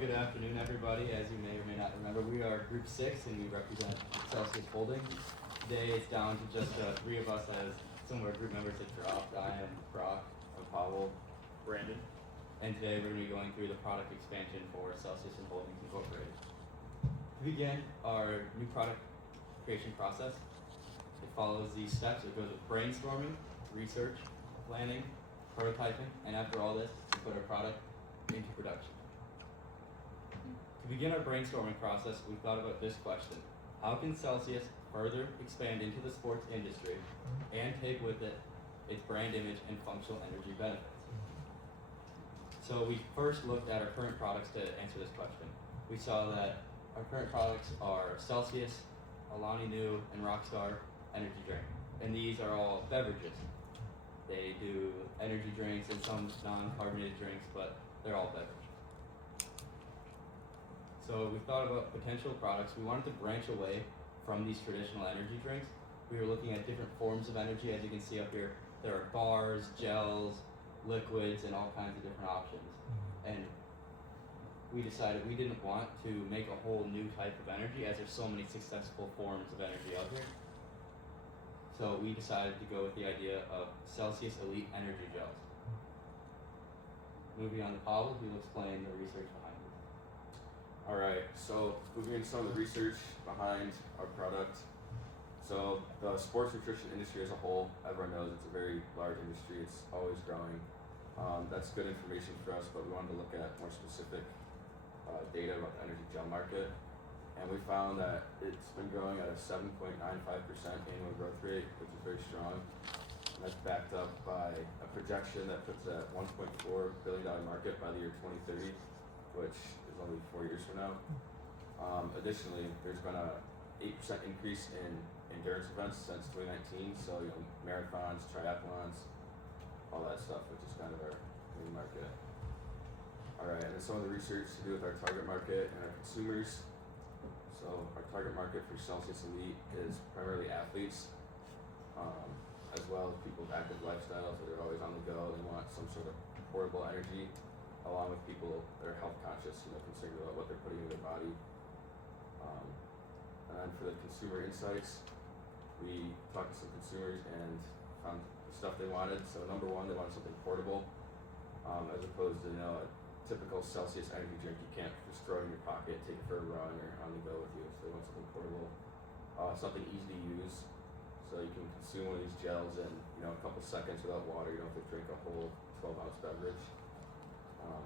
good afternoon, everybody. As you may or may not remember, we are Group 6 and we represent Celsius Holdings. Today it's down to just three of us as some of our group members have dropped. I am Brock, Pavel, Brandon. and today we're going to be going through the product expansion for Celsius and Holdings Incorporated. To begin our new product creation process, it follows these steps. It goes with brainstorming, research, planning, prototyping, and after all this, we put our product into production. To begin our brainstorming process, we thought about this question: how can Celsius further expand into the sports industry and take with it its brand image and functional energy benefits? So we first looked at our current products to answer this question. We saw that our current products are Celsius, Alani Nu, and Rockstar Energy Drink. And these are all beverages. They do energy drinks and some non-carbonated drinks, but they're all beverage. So we thought about potential products. We wanted to branch away from these traditional energy drinks. We were looking at different forms of energy. As you can see up here, there are bars, gels, liquids, and all kinds of different options. And we decided we didn't want to make a whole new type of energy, as there's so many successful forms of energy out here. So we decided to go with the idea of Celsius Elite Energy Gels. Moving on to Pavel, who will explain the research behind it. Alright, so moving into some of the research behind our product. So the sports nutrition industry as a whole, everyone knows it's a very large industry, it's always growing. That's good information for us, but we wanted to look at more specific data about the energy gel market. And we found that it's been growing at a 7.95% annual growth rate, which is very strong. And that's backed up by a projection that puts it at $1.4 billion market by the year 2030, which is only 4 years from now. Additionally, there's been a 8% increase in endurance events since 2019. So, marathons, triathlons, all that stuff, which is kind of our main market. Alright, and then some of the research to do with our target market and our consumers. So our target market for Celsius Elite is primarily athletes, as well as people with active lifestyles that are always on the go. They want some sort of portable energy, along with people that are health conscious, concerned about what they're putting in their body. And then for the consumer insights, we talked to some consumers and found the stuff they wanted. So number one, they wanted something portable, as opposed to a typical Celsius energy drink. You can't just throw it in your pocket, take it for a run, or on the go with you. So they want something portable, something easy to use, so you can consume one of these gels in a couple seconds without water. You don't have to drink a whole 12-ounce beverage.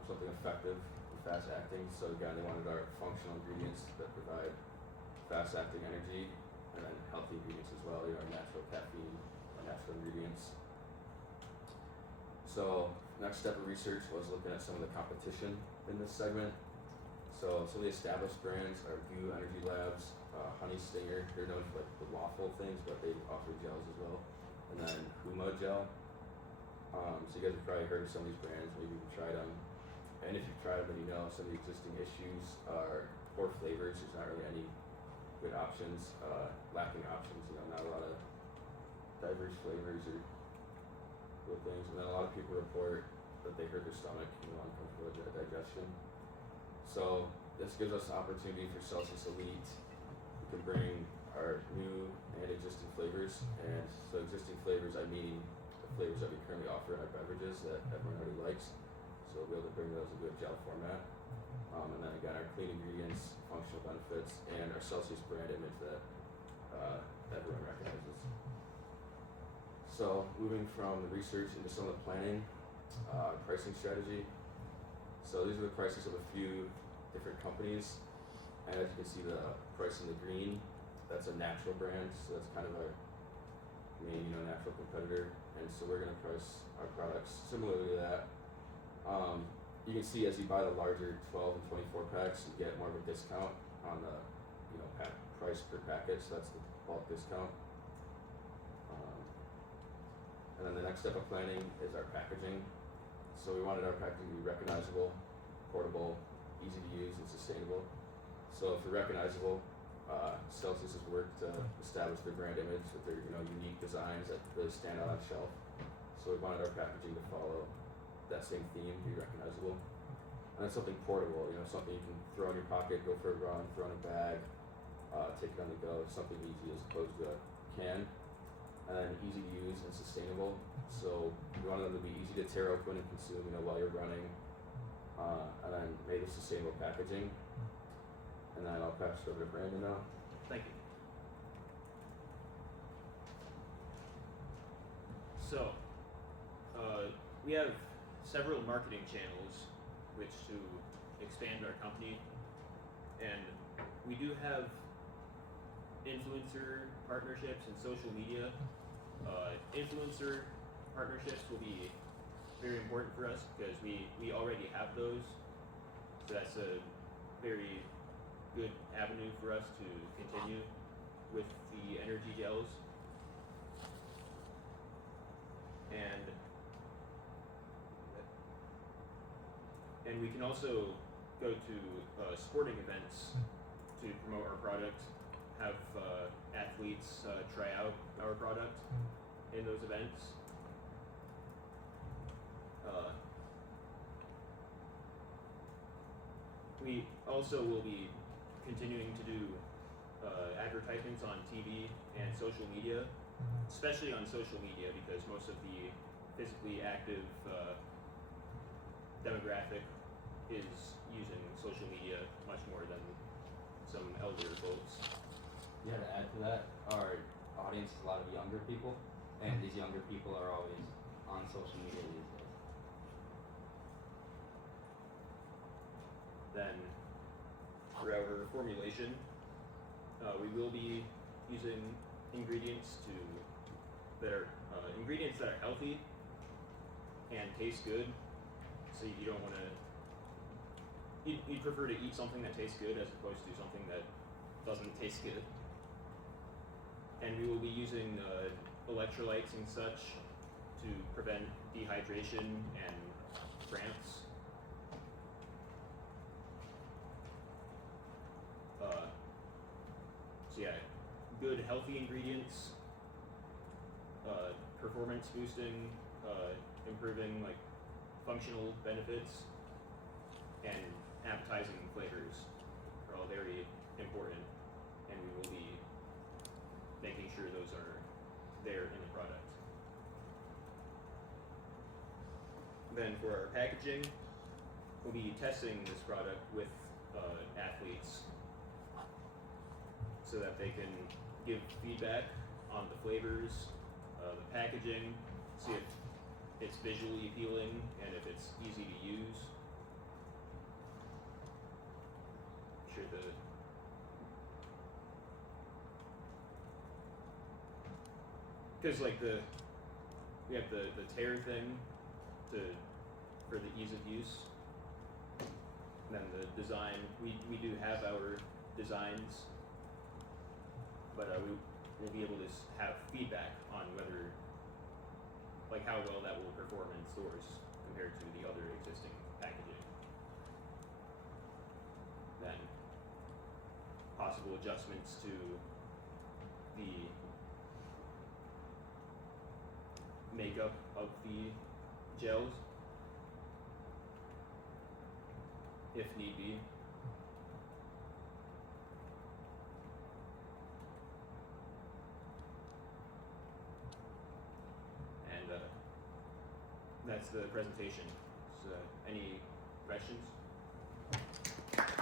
Something effective and fast-acting. So again, they wanted our functional ingredients that provide fast-acting energy, and then healthy ingredients as well. Natural caffeine, natural ingredients. So next step of research was looking at some of the competition in this segment. So some of the established brands are View Energy Labs, Honey Stinger. They're known for the waffle things, but they offer gels as well. And then Huma Gel. So you guys have probably heard of some of these brands, maybe you've tried them. And if you've tried them, then some of the existing issues are poor flavors. There's not really any good options, lacking options. Not a lot of diverse flavors or good things. And then a lot of people report that they hurt their stomach, uncomfortable with their digestion. So this gives us an opportunity for Celsius Elite. We can bring our new and existing flavors. And so existing flavors, I mean the flavors that we currently offer in our beverages that everyone already likes. So we'll be able to bring those into a gel format. And then again, our clean ingredients, functional benefits, and our Celsius brand image that everyone recognizes. So moving from the research into some of the planning, pricing strategy. So these are the prices of a few different companies. And as you can see, the price in the green, that's a natural brand. So that's kind of our main, natural competitor. And so we're going to price our products similarly to that. You can see as you buy the larger 12 and 24 packs, you get more of a discount on the, price per package. So that's the bulk discount. And then the next step of planning is our packaging. So we wanted our packaging to be recognizable, portable, easy to use, and sustainable. So for recognizable, Celsius has worked to establish their brand image with their unique designs that really stand out on shelf. So we wanted our packaging to follow that same theme, be recognizable. And and it's something portable. You know, something you can throw in your pocket, go for a run, throw in a bag, take it on the go. Something easy as opposed to a can, and then easy to use and sustainable. So we wanted them to be easy to tear open and consume, you know, while you're running, and then made with sustainable packaging. And then I'll pass it over to Brandon now. Thank you. So, we have several marketing channels which to expand our company, and we do have influencer partnerships and social media. Influencer partnerships will be very important for us because we already have those, so that's a very good avenue for us to continue with the energy gels. And we can also go to sporting events to promote our product, have athletes try out our product in those events. We also will be continuing to do advertisements on TV and social media, especially on social media because most of the physically active demographic is using social media much more than some elder folks. Yeah, to add to that, our audience is a lot of younger people, and these younger people are always on social media these days. Then for our formulation, we will be using ingredients that are healthy and taste good. So you don't want to. You'd prefer to eat something that tastes good as opposed to something that doesn't taste good. And we will be using electrolytes and such to prevent dehydration and cramps. So yeah, good healthy ingredients, performance boosting, improving like functional benefits, and appetizing flavors are all very important, and we will be making sure those are there in the product. Then for our packaging, we'll be testing this product with athletes so that they can give feedback on the flavors, the packaging, see if it's visually appealing and if it's easy to use. Sure because like we have the tear thing for the ease of use. And then the design, we do have our designs, but we'll be able to have feedback on whether, like how well that will perform in stores compared to the other existing packaging. Then possible adjustments to the makeup of the gels, if need be. And that's the presentation. So, any questions?